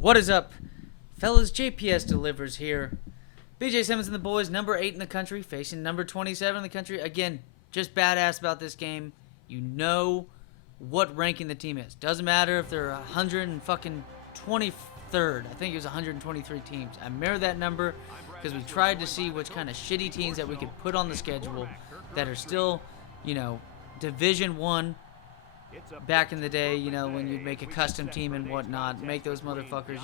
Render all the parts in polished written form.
What is up, fellas? JPS delivers here. BJ Simmons and the boys, number 8 in the country, facing number 27 in the country. Again, just badass about this game. You know what ranking the team is. Doesn't matter if they're 123rd. I think it was 123 teams. I mirror that number because we tried to see which kind of shitty teams that we could put on the schedule that are still, Division 1. Back in the day, when you'd make a custom team and whatnot, make those motherfuckers,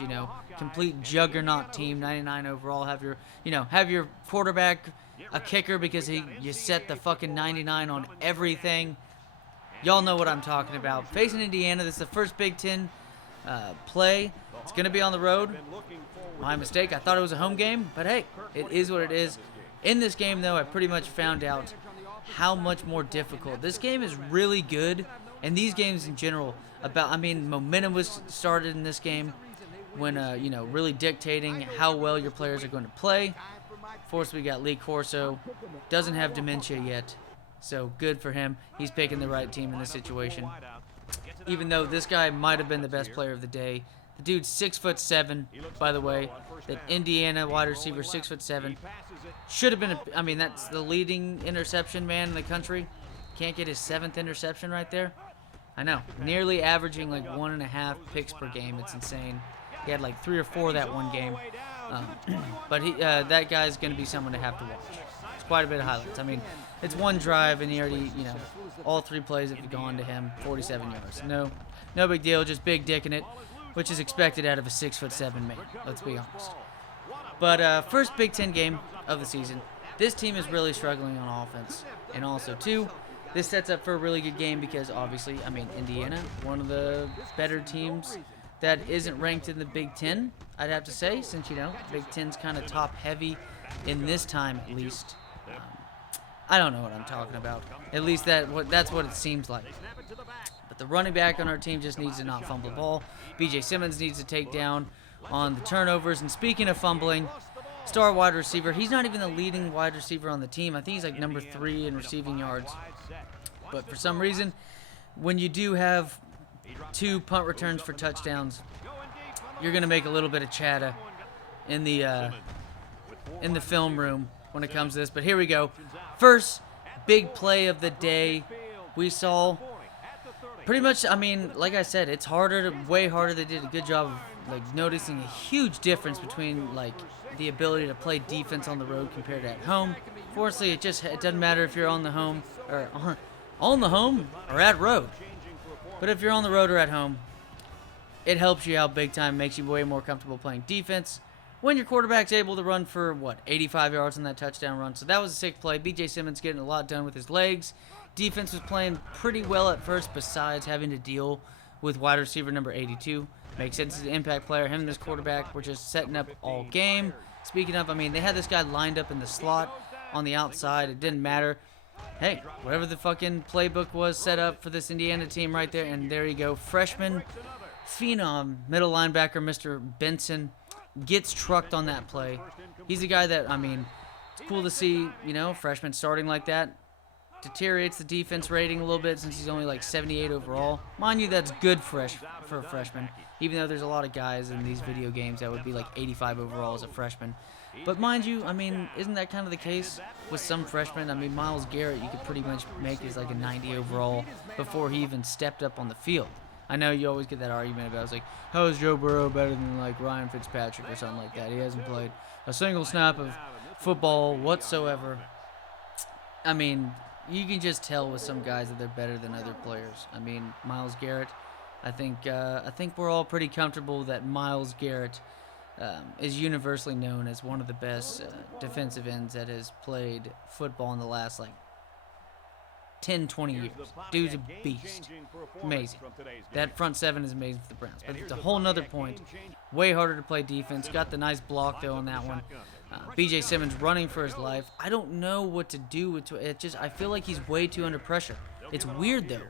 complete juggernaut team, 99 overall, have your quarterback a kicker because you set the fucking 99 on everything. Y'all know what I'm talking about. Facing Indiana, this is the first Big Ten play. It's going to be on the road. My mistake. I thought it was a home game, but hey, it is what it is. In this game, though, I pretty much found out how much more difficult. This game is really good. And these games in general, momentum was started in this game when, really dictating how well your players are going to play. Of course, we got Lee Corso. Doesn't have dementia yet, so good for him. He's picking the right team in this situation. Even though this guy might have been the best player of the day. The dude's 6'7", by the way. That Indiana wide receiver, 6'7". Should have been, that's the leading interception man in the country. Can't get his 7th interception right there. I know, nearly averaging like 1.5 picks per game. It's insane. He had like 3 or 4 that one game. But that guy's going to be someone to have to watch. It's quite a bit of highlights. It's one drive and he already, all 3 plays have gone to him, 47 yards. No big deal, just big dick in it, which is expected out of a 6'7" man. Let's be honest. But first Big Ten game of the season. This team is really struggling on offense, and also too. This sets up for a really good game because, obviously, Indiana, one of the better teams that isn't ranked in the Big Ten, I'd have to say, since, Big Ten's kind of top-heavy in this time, at least. I don't know what I'm talking about. At least that's what it seems like. But the running back on our team just needs to not fumble the ball. BJ Simmons needs to take down on the turnovers. And speaking of fumbling, star wide receiver, he's not even the leading wide receiver on the team. I think he's like number 3 in receiving yards. But for some reason, when you do have 2 punt returns for touchdowns, you're going to make a little bit of chatter in the film room when it comes to this. But here we go. First big play of the day we saw. Pretty much, like I said, it's way harder. They did a good job of noticing a huge difference between the ability to play defense on the road compared to at home. Fortunately, it doesn't matter if you're on the home or at road. But if you're on the road or at home, it helps you out big time, makes you way more comfortable playing defense when your quarterback's able to run for 85 yards on that touchdown run. So that was a sick play. BJ Simmons getting a lot done with his legs. Defense was playing pretty well at first, besides having to deal with wide receiver number 82. Makes sense as an impact player. Him and this quarterback were just setting up all game. Speaking of, they had this guy lined up in the slot on the outside. It didn't matter. Hey, whatever the fucking playbook was set up for this Indiana team right there, and there you go. Freshman phenom, middle linebacker, Mr. Benson, gets trucked on that play. He's a guy that, it's cool to see, freshman starting like that. Deteriorates the defense rating a little bit since he's only 78 overall. Mind you, that's good for a freshman, even though there's a lot of guys in these video games that would be 85 overall as a freshman. But mind you, isn't that kind of the case with some freshmen? Myles Garrett, you could pretty much make as a 90 overall before he even stepped up on the field. I know you always get that argument about, how is Joe Burrow better than Ryan Fitzpatrick or something like that? He hasn't played a single snap of football whatsoever. You can just tell with some guys that they're better than other players. Myles Garrett, I think we're all pretty comfortable that Myles Garrett is universally known as one of the best defensive ends that has played football in the last 10, 20 years. Dude's a beast. Amazing. That front 7 is amazing for the Browns. But it's a whole nother point. Way harder to play defense. Got the nice block, though, on that one. BJ Simmons running for his life. I don't know what to do with it. I feel like he's way too under pressure. It's weird, though,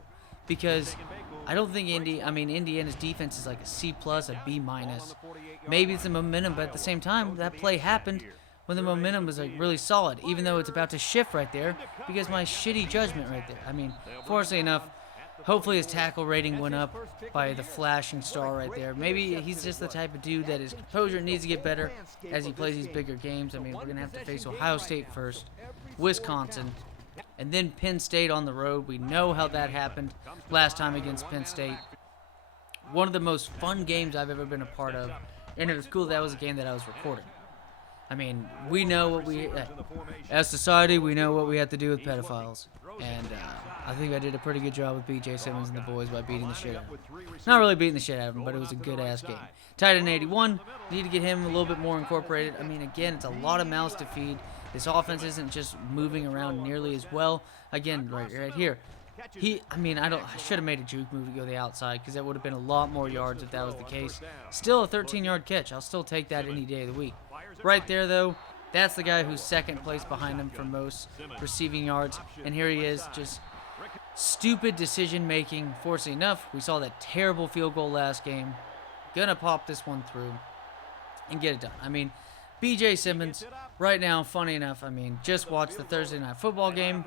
because I don't think Indiana's defense is a C+, a B-. Maybe it's the momentum, but at the same time, that play happened when the momentum was really solid, even though it's about to shift right there because my shitty judgment right there. Fortunately enough, Hopefully his tackle rating went up by the flashing star right there. Maybe he's just the type of dude that his composure needs to get better as he plays these bigger games. I mean, we're going to have to face Ohio State first, Wisconsin, and then Penn State on the road. We know how that happened last time against Penn State. One of the most fun games I've ever been a part of, and it was cool that was a game that I was recording. I mean, we know what we, as society, we know what we have to do with pedophiles. And I think I did a pretty good job with BJ Simmons and the boys by beating the shit out of him. Not really beating the shit out of him, but it was a good-ass game. Tight end 81, need to get him a little bit more incorporated. I mean, again, it's a lot of mouths to feed. This offense isn't just moving around nearly as well. Again, right here. I should have made a juke move to go the outside because that would have been a lot more yards if that was the case. Still a 13-yard catch. I'll still take that any day of the week. Right there, though, that's the guy who's second place behind him for most receiving yards. And here he is, just stupid decision-making. Fortunately enough, we saw that terrible field goal last game. Gonna pop this one through and get it done. I mean, BJ Simmons, right now, funny enough, I mean, just watched the Thursday Night Football game.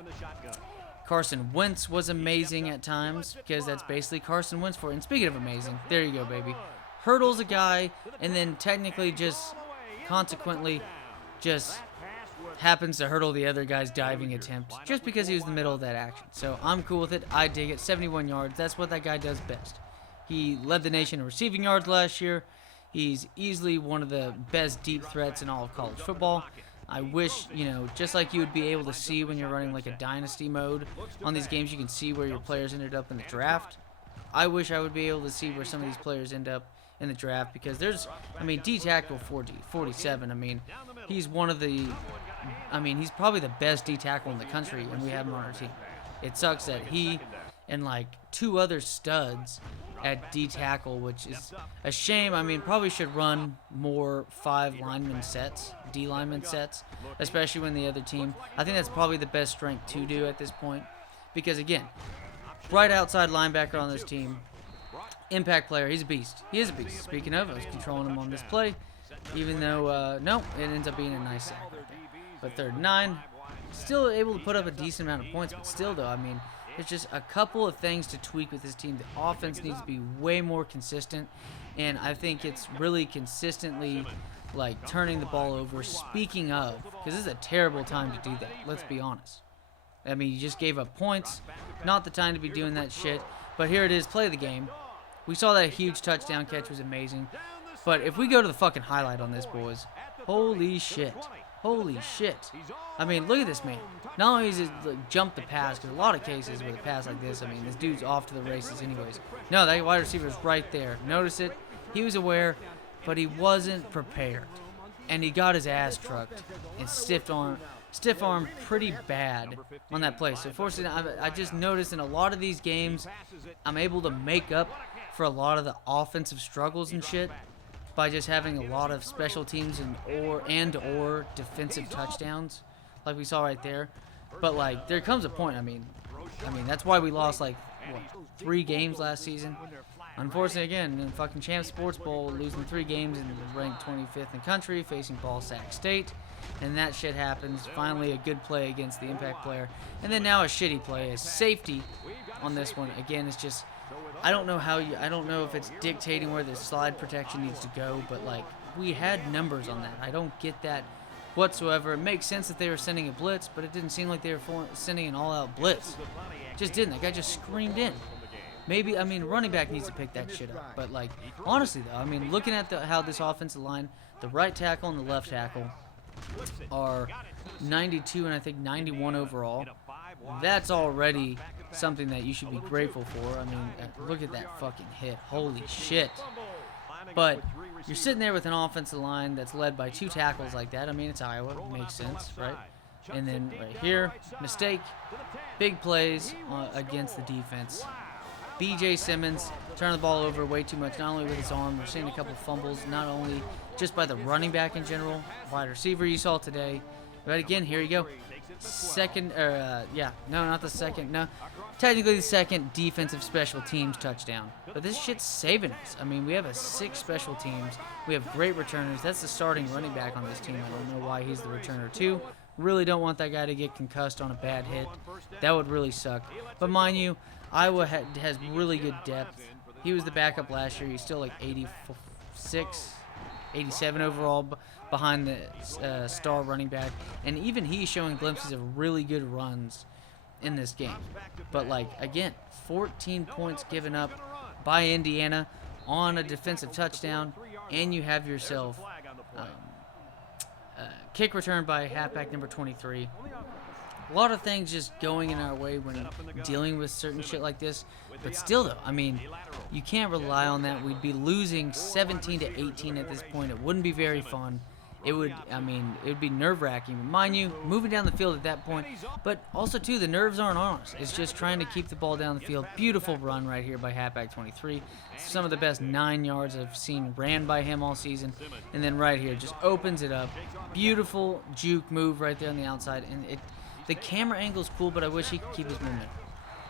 Carson Wentz was amazing at times because that's basically Carson Wentz for it. And speaking of amazing, there you go, baby. Hurdles a guy and then technically just consequently just happens to hurdle the other guy's diving attempt just because he was in the middle of that action. So I'm cool with it. I dig it. 71 yards. That's what that guy does best. He led the nation in receiving yards last year. He's easily one of the best deep threats in all of college football. I wish, just like you would be able to see when you're running like a dynasty mode on these games, you can see where your players ended up in the draft. I wish I would be able to see where some of these players end up in the draft because there's, D tackle 47. He's one of the, he's probably the best D tackle in the country, and we have him on our team. It sucks that he and like two other studs at D tackle, which is a shame. Probably should run more 5 lineman sets, D lineman sets, especially when the other team. I think that's probably the best strength to do at this point because again, right outside linebacker on this team. Impact player, he's a beast. He is a beast. Speaking of, I was controlling him on this play, even though, no, it ends up being a nice sack right there. But 3rd and 9, still able to put up a decent amount of points, but still, though, there's just a couple of things to tweak with this team. The offense needs to be way more consistent, and I think it's really consistently, like, turning the ball over. Speaking of, because this is a terrible time to do that, let's be honest. You just gave up points. Not the time to be doing that shit, but here it is, play the game. We saw that huge touchdown catch was amazing. But if we go to the fucking highlight on this, boys, holy shit. Holy shit. Look at this man. Not only does he jump the pass, because a lot of cases with a pass like this, this dude's off to the races anyways. No, that wide receiver's right there. Notice it. He was aware, but he wasn't prepared. And he got his ass trucked and stiff arm pretty bad on that play. So fortunately, I just noticed in a lot of these games, I'm able to make up for a lot of the offensive struggles and shit by just having a lot of special teams and/or defensive touchdowns, like we saw right there. But there comes a point. That's why we lost 3 games last season. Unfortunately, again, in the fucking Champ Sports Bowl, losing 3 games and ranked 25th in the country, facing Ball Sack State, and that shit happens. Finally, a good play against the impact player, and then now a shitty play, a safety on this one. Again, it's just. I don't know if it's dictating where the slide protection needs to go, but we had numbers on that. I don't get that whatsoever. It makes sense that they were sending a blitz, but it didn't seem like they were sending an all-out blitz. Just didn't. That guy just screamed in. Maybe, running back needs to pick that shit up. But honestly though, looking at how this offensive line, the right tackle and the left tackle are 92 and I think 91 overall. That's already something that you should be grateful for. Look at that fucking hit. Holy shit. But you're sitting there with an offensive line that's led by 2 tackles like that. It's Iowa. It makes sense, right? And then right here, mistake. Big plays against the defense. BJ Simmons turning the ball over way too much, not only with his arm. We're seeing a couple of fumbles, not only just by the running back in general, wide receiver you saw today. But again, here you go. Technically the second defensive special teams touchdown. But this shit's saving us. We have 6 special teams. We have great returners. That's the starting running back on this team. I don't know why he's the returner too. Really don't want that guy to get concussed on a bad hit. That would really suck. But mind you, Iowa has really good depth. He was the backup last year. He's still like 86, 87 overall behind the star running back. And even he's showing glimpses of really good runs in this game. But, like, again, 14 points given up by Indiana on a defensive touchdown, and you have yourself kick return by halfback number 23. A lot of things just going in our way when dealing with certain shit like this. But still, though, I mean, you can't rely on that. We'd be losing 17 to 18 at this point. It wouldn't be very fun. It would, I mean, it would be nerve-wracking. Mind you, moving down the field at that point. But also, too, the nerves aren't on us. It's just trying to keep the ball down the field. Beautiful run right here by halfback 23. Some of the best 9 yards I've seen ran by him all season. And then right here, just opens it up. Beautiful juke move right there on the outside. And the camera angle's cool, but I wish he could keep his momentum.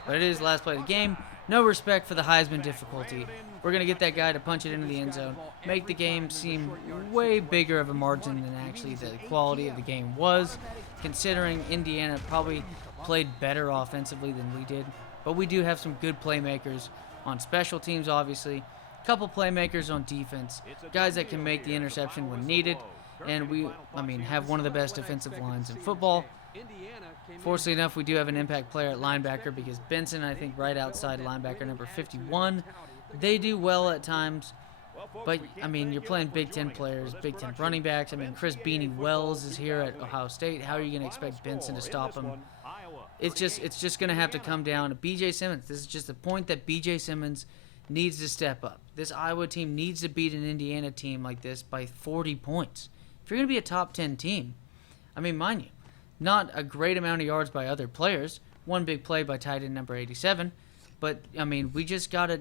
But it is the last play of the game. No respect for the Heisman difficulty. We're going to get that guy to punch it into the end zone, make the game seem way bigger of a margin than actually the quality of the game was, considering Indiana probably played better offensively than we did. But we do have some good playmakers on special teams, obviously. A couple playmakers on defense, guys that can make the interception when needed. And we, have one of the best defensive lines in football. Fortunately enough, we do have an impact player at linebacker because Benson, I think, right outside linebacker number 51. They do well at times, but, you're playing Big Ten players, Big Ten running backs. Chris Beanie Wells is here at Ohio State. How are you going to expect Benson to stop him? It's just going to have to come down to BJ Simmons. This is just the point that BJ Simmons needs to step up. This Iowa team needs to beat an Indiana team like this by 40 points. If you're going to be a top 10 team, mind you, not a great amount of yards by other players. One big play by tight end number 87. But, we just got to...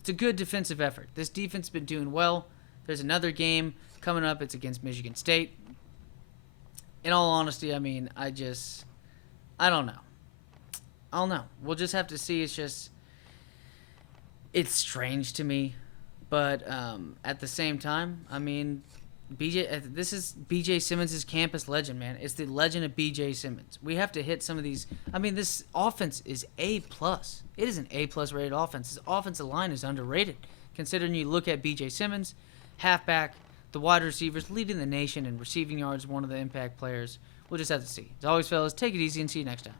It's a good defensive effort. This defense has been doing well. There's another game coming up. It's against Michigan State. In all honesty, I don't know. We'll just have to see. It's strange to me. But at the same time, this is BJ Simmons' campus legend, man. It's the legend of BJ Simmons. We have to hit some of these. This offense is A+. It is an A+ rated offense. This offensive line is underrated, considering you look at BJ Simmons, halfback, the wide receivers, leading the nation in receiving yards, one of the impact players. We'll just have to see. As always, fellas, take it easy and see you next time.